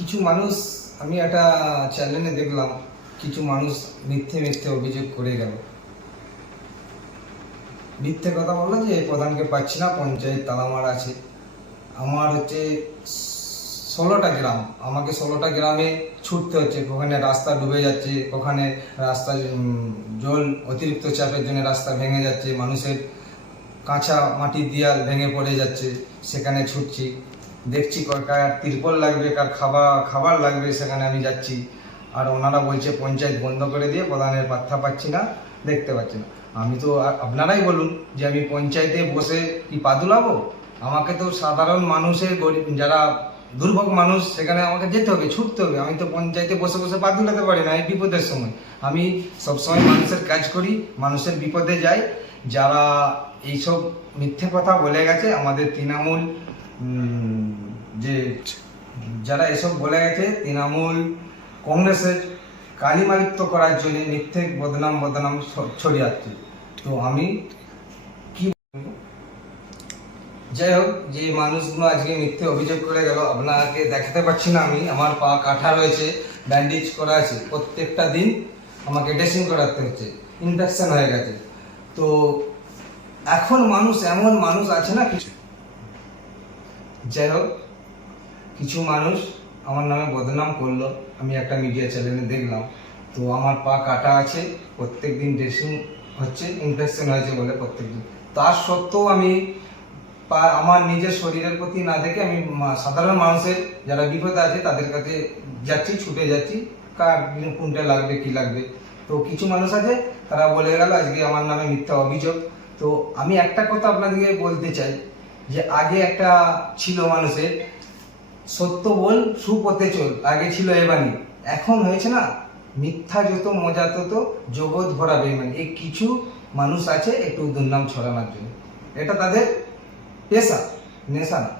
কিছু মানুষ, আমি একটা চ্যানেলে দেখলাম, কিছু মানুষ মিথ্যে মিথ্যে অভিযোগ করে গেল। মিথ্যে কথা বলল যে প্রধানকে পাচ্ছি না, পঞ্চায়েত তালামার আছে। আমার হচ্ছে ষোলোটা গ্রাম, আমাকে ষোলোটা গ্রামে ছুটতে হচ্ছে। ওখানে রাস্তা ডুবে যাচ্ছে, ওখানে রাস্তা জল অতিরিক্ত চাপের জন্য রাস্তা ভেঙে যাচ্ছে, মানুষের কাঁচা মাটির দেয়াল ভেঙে পড়ে যাচ্ছে, সেখানে ছুটছি। দেখছি কার তিরপল লাগবে, কার খাবার খাবার লাগবে, সেখানে আমি যাচ্ছি। আর ওনারা বলছে পঞ্চায়েত বন্ধ করে দিয়ে প্রধানের পাত্তা পাচ্ছি না, দেখতে পাচ্ছি না। আমি তো আপনারাই বলুন যে আমি পঞ্চায়েতে বসে কি পা দুলাবো আমাকে তো সাধারণ মানুষের গরিব, যারা দুর্ভোগ মানুষ, সেখানে আমাকে যেতে হবে, ছুটতে হবে। আমি তো পঞ্চায়েতে বসে বসে পা পারি না, এই বিপদের সময়। আমি সবসময় মানুষের কাজ করি, মানুষের বিপদে যাই। যারা এইসব মিথ্যে কথা বলে গেছে, আমাদের তৃণমূল যে যারা এসব বলে গেছে, তৃণমূল, কংগ্রেসের কালিমালিপ্ত করার জন্য মিথ্যে বদনাম বদনাম ছড়িয়াচ্ছে তো আমি কি? যাই হোক, যে মানুষগুলো আজকে মিথ্যে অভিযোগ করে গেল, আপনাকে দেখাতে পাচ্ছি না আমি। আমার পা কাটা রয়েছে ব্যান্ডেজ করা আছে। প্রত্যেকটা দিন আমাকে ড্রেসিং করাতে হচ্ছে ইনফেকশন হয়ে গেছে। তো এখন মানুষ, এমন মানুষ আছে না কিছু? যাই হোক, কিছু মানুষ আমার নামে বদনাম করল। আমি একটা মিডিয়া চ্যানেলে দেখলাম। তো আমার পা কাটা আছে প্রত্যেক দিন ড্রেসিং হচ্ছে ইনফেকশন হয়েছে বলে প্রত্যেক দিন তার সত্ত্বেও আমি পা, আমার নিজের শরীরের প্রতি না দেখে আমি সাধারণ মানুষের যারা বিপদে আছে, তাদের কাছে যাচ্ছি, ছুটে যাচ্ছি, কার কোনটা লাগবে, কি লাগবে। তো কিছু মানুষ আছে, তারা বলে গেল, আজকে আমার নামে মিথ্যা অভিযোগ। তো আমি একটা কথা আপনাদেরকে বলতে চাই। যে আগে একটা ছিল মানুষের, সত্য বল সুপথে চল, আগে ছিল এবানি। এখন হয়েছে না, মিথ্যা যত, মজা তত, জগৎ ভরা বেমানি এই কিছু মানুষ আছে একটু দুর্নাম ছড়ানোর জন্য। এটা তাদের পেশা, নেশা না।